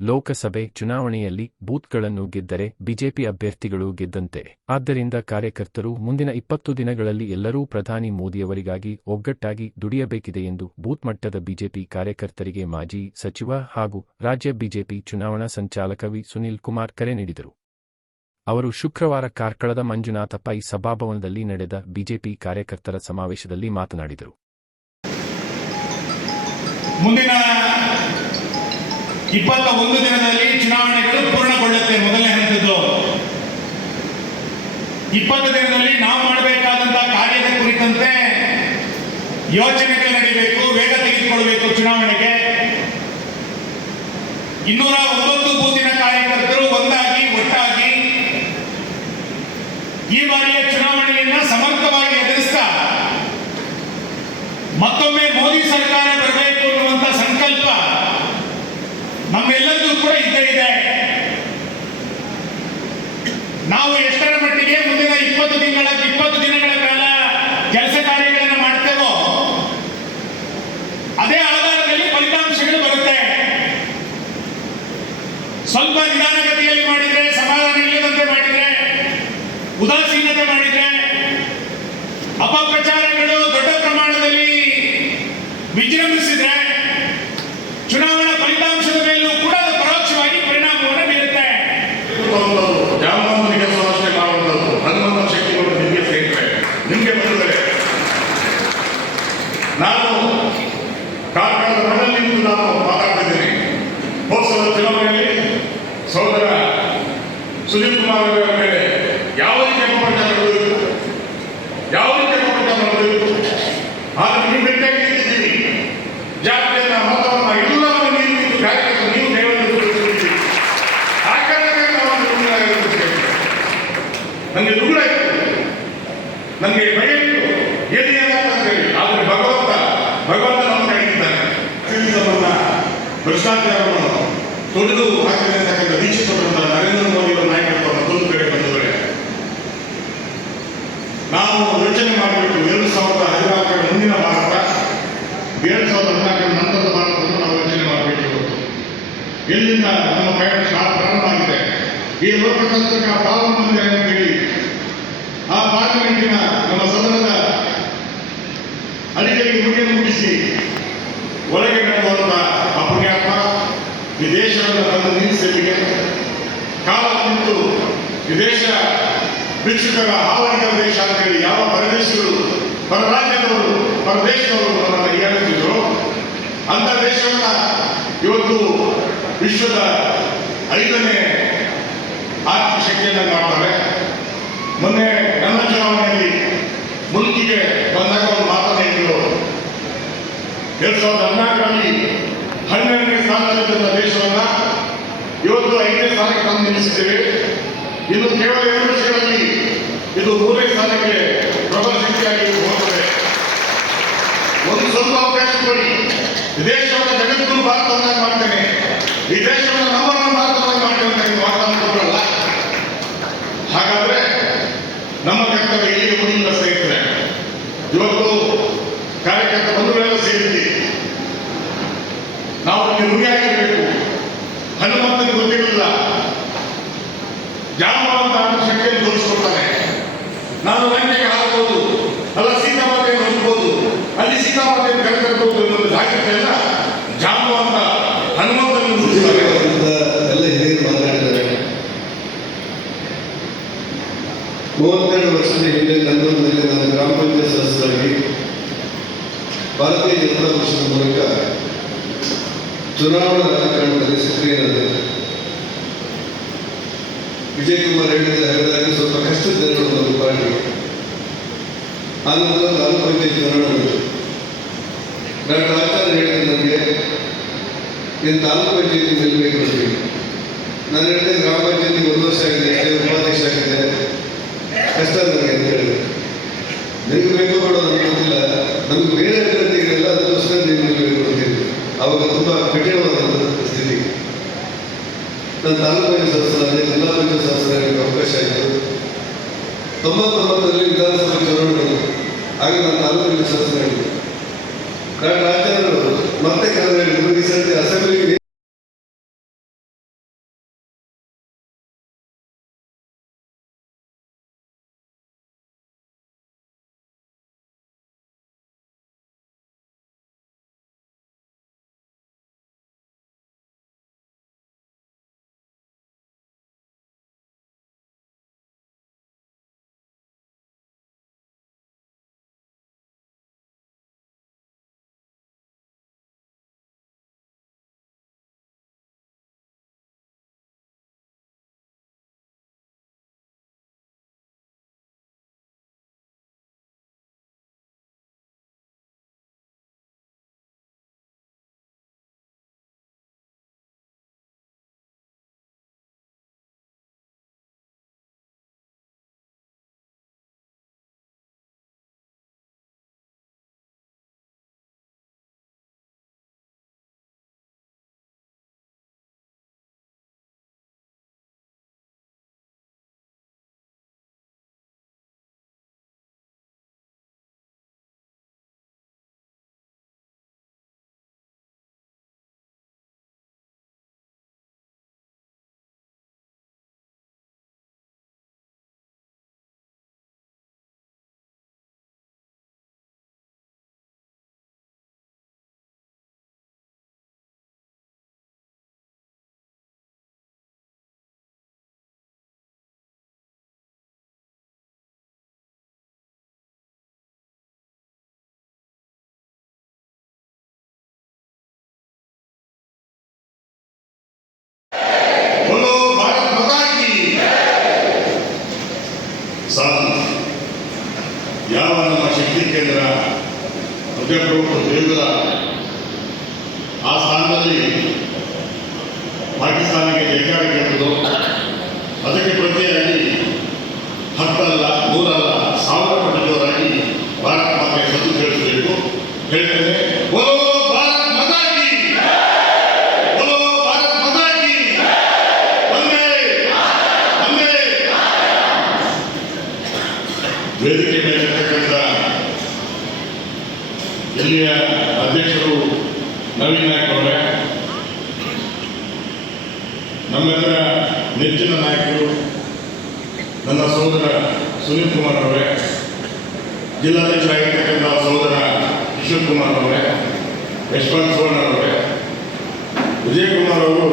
ಲೋಕಸಭೆ ಚುನಾವಣೆಯಲ್ಲಿ ಬೂತ್ಗಳನ್ನು ಗೆದ್ದರೆ ಬಿಜೆಪಿ ಅಭ್ಯರ್ಥಿಗಳು ಗೆದ್ದಂತೆ. ಆದ್ದರಿಂದ ಕಾರ್ಯಕರ್ತರು ಮುಂದಿನ ಇಪ್ಪತ್ತು ದಿನಗಳಲ್ಲಿ ಎಲ್ಲರೂ ಪ್ರಧಾನಿ ಮೋದಿಯವರಿಗಾಗಿ ಒಗ್ಗಟ್ಟಾಗಿ ದುಡಿಯಬೇಕಿದೆ ಎಂದು ಬೂತ್ ಮಟ್ಟದ ಬಿಜೆಪಿ ಕಾರ್ಯಕರ್ತರಿಗೆ ಮಾಜಿ ಸಚಿವ ಹಾಗೂ ರಾಜ್ಯ ಬಿಜೆಪಿ ಚುನಾವಣಾ ಸಂಚಾಲಕ ವಿ. ಸುನಿಲ್ ಕುಮಾರ್ ಕರೆ ನೀಡಿದರು. ಅವರು ಶುಕ್ರವಾರ ಕಾರ್ಕಳದ ಮಂಜುನಾಥ ಪೈ ಸಭಾಭವನದಲ್ಲಿ ನಡೆದ ಬಿಜೆಪಿ ಕಾರ್ಯಕರ್ತರ ಸಮಾವೇಶದಲ್ಲಿ ಮಾತನಾಡಿದರು. ಇಪ್ಪತ್ತ ಒಂದು ದಿನದಲ್ಲಿ ಚುನಾವಣೆಗಳು ಪೂರ್ಣಗೊಳ್ಳುತ್ತೆ ಮೊದಲನೇ ಹಂತದ್ದು. ಇಪ್ಪತ್ತು ದಿನದಲ್ಲಿ ನಾವು ಮಾಡಬೇಕಾದಂತಹ ಕಾರ್ಯದ ಕುರಿತಂತೆ ಯೋಚನೆಗಳು ನಡೀಬೇಕು, ವೇಗ ತೆಗೆದುಕೊಳ್ಬೇಕು ಚುನಾವಣೆಗೆ. ಇನ್ನೂರ ಒಂಬತ್ತು ಬೂತಿನ ಕಾರ್ಯಕರ್ತರು ಒಂದಾಗಿ, ಒಟ್ಟಾಗಿ ಈ ಬಾರಿಯ ಚುನಾವಣೆಯನ್ನ ಸಮರ್ಥವಾಗಿ ಎದುರಿಸ್ತಾ ಮತ್ತೊಮ್ಮೆ ಮೋದಿ ಸರ್ಕಾರ ಬರಬೇಕು. ನಮ್ಮೆಲ್ಲರಿಗೂ ಕೂಡ ಇದ್ದೇ ಇದೆ. ನಾವು ಎಷ್ಟರ ಮಟ್ಟಿಗೆ ಮುಂದಿನ ಇಪ್ಪತ್ತು ತಿಂಗಳ, ಇಪ್ಪತ್ತು ದಿನಗಳ ಕಾಲ ಕೆಲಸ ಕಾರ್ಯಗಳನ್ನು ಮಾಡ್ತೇವೋ, ಅದೇ ಆಧಾರದಲ್ಲಿ ಫಲಿತಾಂಶಗಳು ಬರುತ್ತೆ. ಸ್ವಲ್ಪ ನಿಧಾನಗತಿಯಲ್ಲಿ ಮಾಡಿದ್ರೆ, ಸಮಾಧಾನ ಇಲ್ಲದಂತೆ ಮಾಡಿದ್ರೆ, ಉದಾಸೀನತೆ ಮಾಡಿದ್ರೆ, ಅಪಪ್ರಚಾರಗಳು ದೊಡ್ಡ ಪ್ರಮಾಣದಲ್ಲಿ ವಿಜೃಂಭಿಸಿದ್ರೆ ಚುನಾವಣಾ ಫಲಿತಾಂಶದ ಮೇಲೂ ಕೂಡ ಅದು ಪರೋಕ್ಷವಾಗಿ ಪರಿಣಾಮವನ್ನು ಬೀರುತ್ತೆ ಜಾಮವಂತನಿಗೆ ಸಮಸ್ಯೆ ಮಾಡುವಂಥದ್ದು ಹನುಮಂತ ಶಕ್ತಿಗಳು ನಿಮಗೆ ಸೇರಿದ್ರೆ ನಿಮಗೆ ಬಂದರೆ ನಾನು ಕಾರ್ಕಳದ ಮನೆಯಲ್ಲಿ ನಿಂತು ನಾನು ಮಾತಾಡ್ತಿದ್ದೀನಿ ಹೋದ ಚುನಾವಣೆಯಲ್ಲಿ ಸಹೋದರ ಸುನೀಲ್ ಕುಮಾರ್ ಅವರ ಮೇಲೆ ಭ್ರಷ್ಟಾಚಾರವನ್ನು ತೊಡೆದು ಹಾಕಿದೆ ಅಂತಕ್ಕಂಥ ವೀಕ್ಷಿಸಬಂದ ನರೇಂದ್ರ ಮೋದಿ ಅವರ ನಾಯಕತ್ವ ಮತ್ತೊಂದು ಕಡೆ ಬಂದವರೆ ನಾವು ಯೋಚನೆ ಮಾಡಬೇಕು, ಎರಡು ಸಾವಿರದ ಹದಿನಾಲ್ಕರ ಮುಂದಿನ ಭಾರತ, ಎರಡು ಸಾವಿರದ ಹದಿನಾಲ್ಕರ ನಂತರದ ಭಾರತವನ್ನು ನಾವು ಯೋಚನೆ ಮಾಡಬೇಕು ಇವತ್ತು ಎಲ್ಲಿಂದ ನಮ್ಮ ಪ್ರಯಾಣ ಪ್ರಾರಂಭ ಆಗಿದೆ? ಈ ಲೋಕತಂತ್ರಿಕ ಪಾಲನ ಮಂದಿರ ಅಂತ ಹೇಳಿ ಆ ಪಾರ್ಲಿಮೆಂಟಿನ ನಮ್ಮ ಸದನದ ಅಡಿಗೆಗೆ ಮುಗಿಯನ್ನು ಮುಗಿಸಿ ಒಳಗೆ ನಡೆಯುವಂತ ಆ ವಿದೇಶವನ್ನು ತಂದು ನಿಲ್ಲಿಸಲಿಕ್ಕೆ. ಕಾಲ ನಿಂತು ವಿದೇಶ ದೇಶ ಭಿಕ್ಷುಕರ ಹಾವಳಿಗಳ ದೇಶ ಅಂತ ಹೇಳಿ ಯಾವ ಪರದೇಶಗಳು ಪರ ರಾಜ್ಯದವರು ಪರದೇಶದವರು ನಮ್ಮನ್ನು ಹೀಯಾಳಿಸಿದ್ರು ಅಂತ ದೇಶವನ್ನು ಇವತ್ತು ವಿಶ್ವದ ಐದನೇ ಎರಡ್ ಸಾವಿರದ ಹದಿನಾಲ್ಕರಲ್ಲಿ ಹನ್ನೆರಡನೇ ಸ್ಥಾನದಲ್ಲಿದ್ದ ದೇಶವನ್ನ ಇವತ್ತು ಐದನೇ ಸ್ಥಾನಕ್ಕೆ ತಂದು ನಿಲ್ಲಿಸಿದ್ದೇವೆ ಇದು ಕೇವಲ ಎರಡು ವರ್ಷಗಳಲ್ಲಿ, ಇದು ಮೂರನೇ ಸ್ಥಾನಕ್ಕೆ ಪ್ರಬಲ ಶಕ್ತಿಯಾಗಿ ಹೋಗುತ್ತದೆ ಒಂದು ಸ್ವಲ್ಪ ಅವಕಾಶ ಕೊಡಿ. ಈ ದೇಶವನ್ನು ಜಗತ್ತು ಭಾರತವನ್ನಾಗಿ ಮಾಡ್ತೇನೆ. ಈ ದೇಶವನ್ನು ನಮ್ಮನ್ನು ಭಾರತವನ್ನಾಗಿ ಮಾಡ್ತೇವೆ ವಾಗ್ದಾನ ಕೊಟ್ಟರಲ್ಲ ಹಾಗಾದ್ರೆ ನಮ್ಮ ಕರ್ತವ್ಯ ಇಲ್ಲಿಗೆ ಮುಗಿಲ್ಲ ಸ್ನೇಹಿತರೆ ಇವತ್ತು ಇಲ್ಲಿ ಋಣಿಯಾಗಿರಬೇಕು ಹನುಮಂತನಿಗೆ ಗೊತ್ತಿರಲಿಲ್ಲ ಯಾವ ಅನ್ನೋ ಶಕ್ತಿಯನ್ನು ತೋರಿಸ್ಕೊಡ್ತಾನೆ? ನಾನು ಲಂಕೆಗೆ ಹಾಕಬಹುದು ಅಲ್ಲ ಸೀತಾಮಾತೆಯನ್ನು ಹೊಂದಬಹುದು, ಅಲ್ಲಿ ಸೀತಾಮಾತೆಯನ್ನು ಕರೆತರಬಹುದು ಎನ್ನುವುದು ಜಾಗ್ರತೆಯನ್ನ ಜಾಂಬವಂತ ಹನುಮಂತನಿಗೆ ಅಂತ ಮಾತನಾಡಿದ್ದಾರೆ. ಮೂವತ್ತೆರಡು ವರ್ಷದ ಹಿಂದೆ ನಂದೂರಿನಲ್ಲಿ ನನ್ನ ಗ್ರಾಮ ಪಂಚಾಯತ್ ಸದಸ್ಯರಾಗಿ ಭಾರತೀಯ ಜನತಾ ಪಕ್ಷದ ಮೂಲಕ ಚುನಾವಣಾ ರಾಜಕಾರಣದಲ್ಲಿ ಸಕ್ರಿಯನಾದೆ ವಿಜಯ್ ಕುಮಾರ್ ಹೇಳಿದ ಹೇಳಿದಾಗ ಸ್ವಲ್ಪ ಕಷ್ಟದ ಒಂದು ಪಾರ್ಟಿ. ಆ ನಂತರ ತಾಲೂಕು ಪಂಚಾಯತ್ ಚುನಾವಣೆ. ಡಾಕ್ಟರ್ ಆಚಾರ್ಯ ಹೇಳಿದ ನನಗೆ ನೀನು ತಾಲೂಕು ಪಂಚಾಯತಿ ನಿಲ್ಲಬೇಕು ಅಂತ ಹೇಳಿ. ನಾನು ಹೇಳಿದೆ, ಗ್ರಾಮ ಪಂಚಾಯತಿಗೆ ಒಂದು ವರ್ಷ ಆಗಿದೆ ಉಪಾಧ್ಯಕ್ಷ ಆಗಿದೆ. ಕಷ್ಟ ನನಗೆ ಅಂತ ಹೇಳಿದೆ. ನಿಮಗೆ ಬೇಕು ಕೊಡೋದು ಗೊತ್ತಿಲ್ಲ. ನಮ್ಗೆ ಬೇರೆ ಅಭ್ಯರ್ಥಿಗಳೆಲ್ಲ, ಅದಕ್ಕೋಸ್ಕರ ನೀವು ನಿಲ್ಲಬೇಕು ಅವಾಗ ತುಂಬ ಕಠಿಣವಾದಂಥ ಸ್ಥಿತಿ. ನನ್ನ ತಾಲೂಕು ಪಂಚಾಯತ್ ಸದಸ್ಯರಾದೆ ಜಿಲ್ಲಾ ಪಂಚಾಯತ್ ಸದಸ್ಯರಾಗಲಿಕ್ಕೆ ಅವಕಾಶ ಆಯಿತು. ತೊಂಬತ್ತೊಂಬತ್ತರಲ್ಲಿ ವಿಧಾನಸಭೆ ಚುನಾವಣೆ. ಆಗ ನಾನು ತಾಲೂಕು ಪಂಚಾಯತ್ ಸದಸ್ಯರಾಗಿದ್ದೆ ಡಾಕ್ಟರ್ ಅವರು ಮತ್ತೆ ಕರೆದು ಹೇಳಿದ್ರು ಪ್ರಜಾಪ್ರಭುತ್ವ ದೇವರ ಆ ಸ್ಥಾನದಲ್ಲಿ ಪಾಕಿಸ್ತಾನಕ್ಕೆ ಜಯಕಾರ ಕೇಳಿದ್ರು. ಅದಕ್ಕೆ ಪ್ರತಿಯಾಗಿ ಅವರೇ ನಮ್ಮೆಲ್ಲರ ನೆಚ್ಚಿನ ನಾಯಕರು ನನ್ನ ಸಹೋದರ ಸುನೀಲ್ ಕುಮಾರ್ ಅವರೇ ಜಿಲ್ಲಾಧ್ಯಕ್ಷರಾಗಿರ್ತಕ್ಕಂಥ ಸಹೋದರ ಕಿಶೋರ್ ಕುಮಾರ್ ಅವರೇ, ಯಶವಂತ್ ಸುವರ್ಣ ಅವರೇ ವಿಜಯಕುಮಾರ್ ಅವರು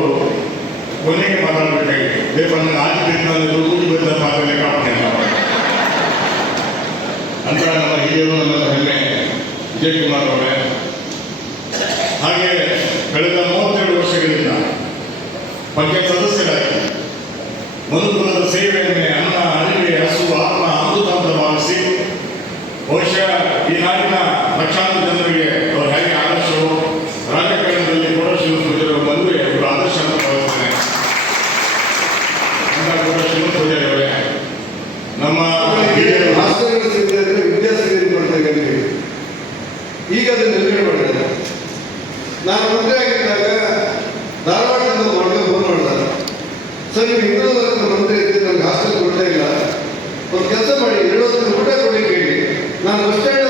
ಕೊನೆಗೆ ಮಾತಾಡಬೇಕಾಗಿತ್ತು ಬೇಕು ನನ್ನ ಆರ್ಥಿಕ ಕೂಡಿ ಬಂದ ಮಾತನ್ನೇ ಕಾಪಾಡಿಲ್ಲ ಅಂತ ನಮ್ಮ ಹಿರಿಯರು ನಮ್ಮ ಹೆಮ್ಮೆ ವಿಜಯ್ ಕುಮಾರ್ ಅವರೇ. ಹಾಗೆ ಕಳೆದ ಮೂವತ್ತೆರಡು ವರ್ಷಗಳಿಂದ ಪಂಚಾಯತ್ ಸದಸ್ಯರಾಗಿ ಮನುಕುಲದ ಸೇವೆಯನ್ನೇ ಅನ್ನ ಅರಿವೆ ಹಸು ಆತ್ಮ ಅಮೃತ ಅಂತ ಭಾವಿಸಿ ಬಹುಶಃ ಈ ನಾಡಿನ ಲಕ್ಷಾಂತರ ಇದ್ದೀರಿ ನಮ್ಗೆ